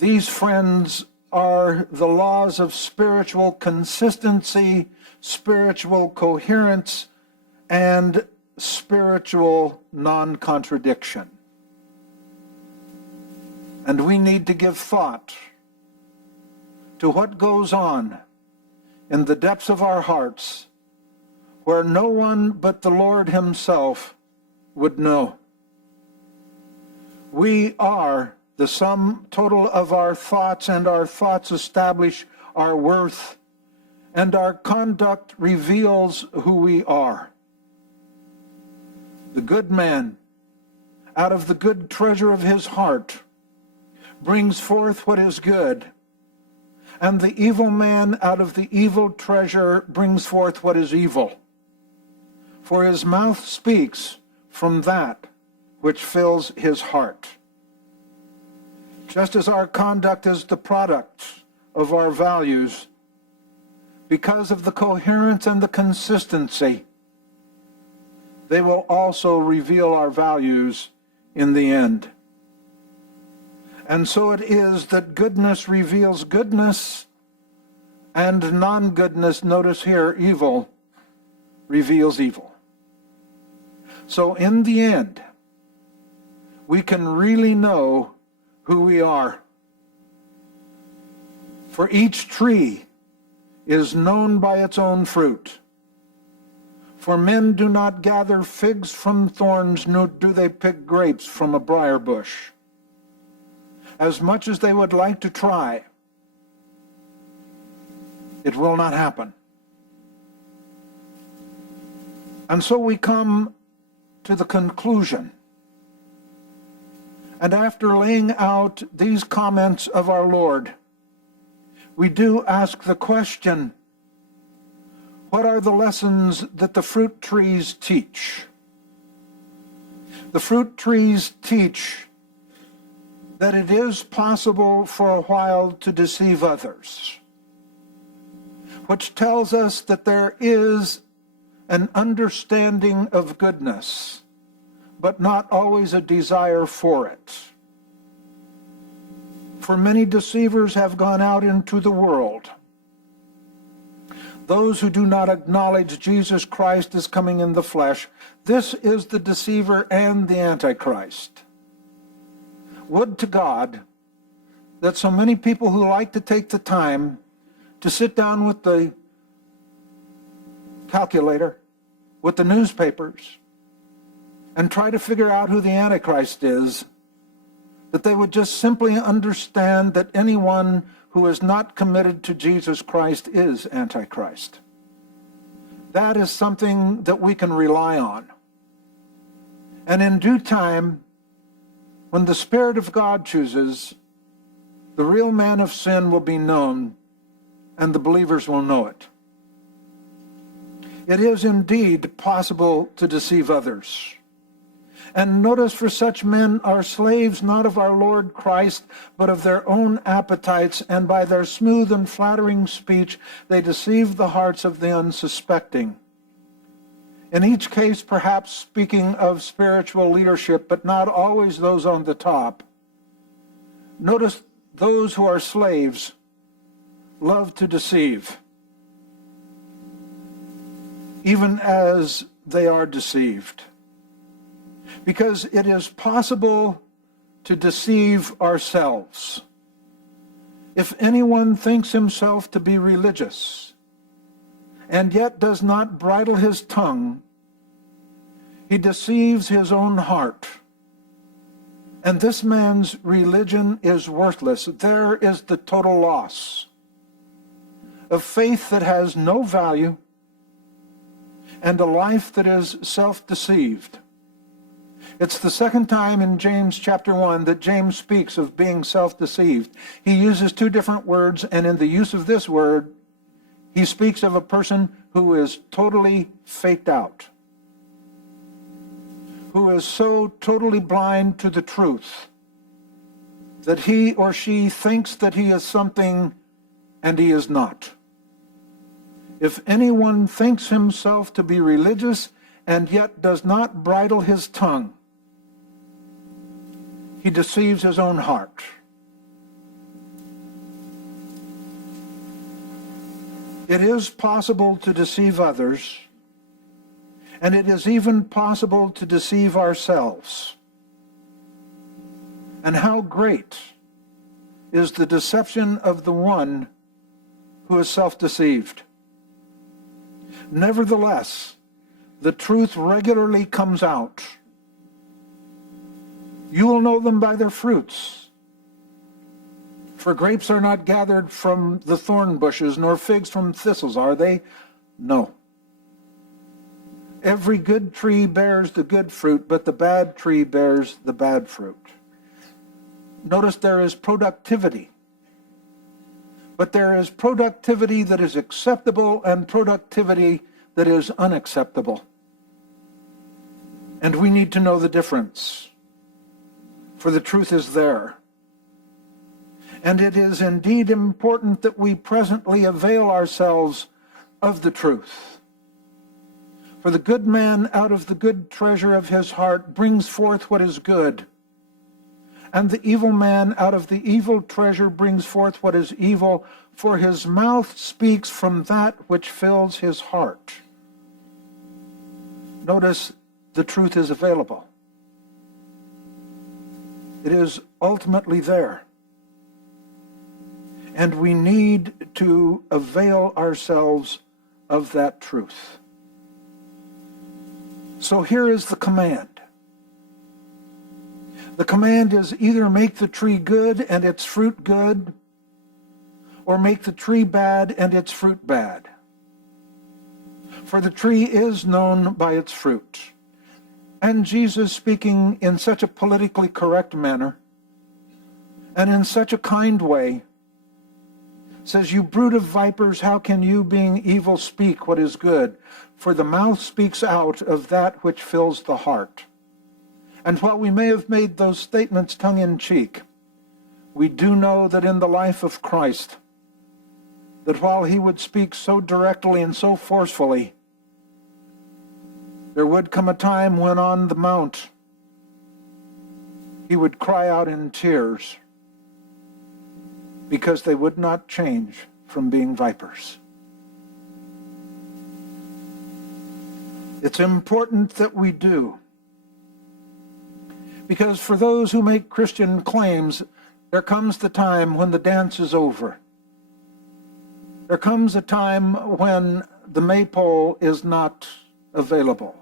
These, friends, are the laws of spiritual consistency, spiritual coherence, and spiritual non-contradiction. And we need to give thought to what goes on in the depths of our hearts, where no one but the Lord himself would know. We are the sum total of our thoughts, and our thoughts establish our worth, and our conduct reveals who we are. The good man, out of the good treasure of his heart, brings forth what is good, and the evil man out of the evil treasure brings forth what is evil. For his mouth speaks from that which fills his heart. Just as our conduct is the product of our values, because of the coherence and the consistency, they will also reveal our values in the end. And so it is that goodness reveals goodness, and non-goodness, notice here, evil, reveals evil. So in the end, we can really know who we are. For each tree is known by its own fruit. For men do not gather figs from thorns, nor do they pick grapes from a briar bush. As much as they would like to try, it will not happen. And so we come to the conclusion. And after laying out these comments of our Lord, we do ask the question, what are the lessons that the fruit trees teach? The fruit trees teach that it is possible for a while to deceive others, which tells us that there is an understanding of goodness, but not always a desire for it. For many deceivers have gone out into the world. Those who do not acknowledge Jesus Christ as coming in the flesh, this is the deceiver and the Antichrist. Would to God that so many people who like to take the time to sit down with the calculator, with the newspapers, and try to figure out who the Antichrist is, that they would just simply understand that anyone who is not committed to Jesus Christ is Antichrist. That is something that we can rely on. And in due time, when the Spirit of God chooses, the real man of sin will be known, and the believers will know it. It is indeed possible to deceive others. And notice, for such men are slaves not of our Lord Christ, but of their own appetites, and by their smooth and flattering speech they deceive the hearts of the unsuspecting. In each case, perhaps speaking of spiritual leadership, but not always those on the top. Notice those who are slaves love to deceive, even as they are deceived. Because it is possible to deceive ourselves. If anyone thinks himself to be religious, and yet does not bridle his tongue, he deceives his own heart. And this man's religion is worthless. There is the total loss of faith that has no value, and a life that is self-deceived. It's the second time in James chapter 1 that James speaks of being self-deceived. He uses two different words, and in the use of this word, he speaks of a person who is totally faked out, who is so totally blind to the truth that he or she thinks that he is something and he is not. If anyone thinks himself to be religious and yet does not bridle his tongue, he deceives his own heart. It is possible to deceive others, and it is even possible to deceive ourselves. And how great is the deception of the one who is self-deceived. Nevertheless, the truth regularly comes out. You will know them by their fruits. For grapes are not gathered from the thorn bushes, nor figs from thistles, are they? No. Every good tree bears the good fruit, but the bad tree bears the bad fruit. Notice there is productivity. But there is productivity that is acceptable and productivity that is unacceptable. And we need to know the difference, for the truth is there. And it is indeed important that we presently avail ourselves of the truth. For the good man out of the good treasure of his heart brings forth what is good, and the evil man out of the evil treasure brings forth what is evil, for his mouth speaks from that which fills his heart. Notice the truth is available. It is ultimately there. And we need to avail ourselves of that truth. So here is the command. The command is either make the tree good and its fruit good, or make the tree bad and its fruit bad. For the tree is known by its fruit. And Jesus, speaking in such a politically correct manner, and in such a kind way, says, "You brood of vipers, how can you, being evil, speak what is good? For the mouth speaks out of that which fills the heart." And while we may have made those statements tongue-in-cheek, we do know that in the life of Christ, that while he would speak so directly and so forcefully, there would come a time when on the mount he would cry out in tears because they would not change from being vipers. It's important that we do. Because for those who make Christian claims, there comes the time when the dance is over. There comes a time when the maypole is not available.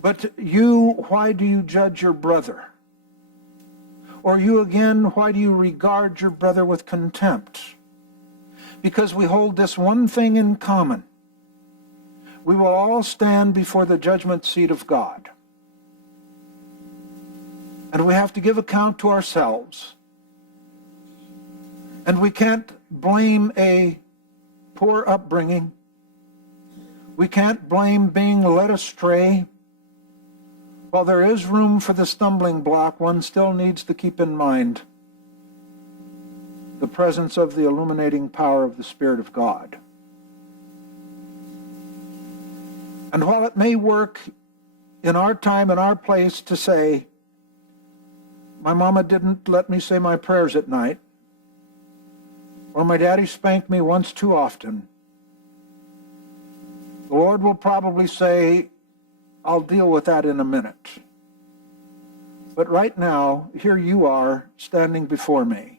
But you, why do you judge your brother? Or you again, why do you regard your brother with contempt? Because we hold this one thing in common. We will all stand before the judgment seat of God. And we have to give account to ourselves. And we can't blame a poor upbringing. We can't blame being led astray. While there is room for the stumbling block, one still needs to keep in mind the presence of the illuminating power of the Spirit of God. And while it may work in our time and our place to say, "My mama didn't let me say my prayers at night," or "My daddy spanked me once too often," the Lord will probably say, "I'll deal with that in a minute. But right now, here you are standing before me.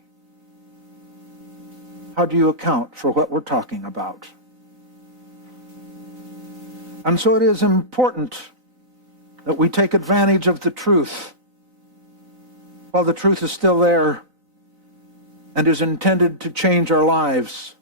How do you account for what we're talking about?" And so it is important that we take advantage of the truth while the truth is still there and is intended to change our lives.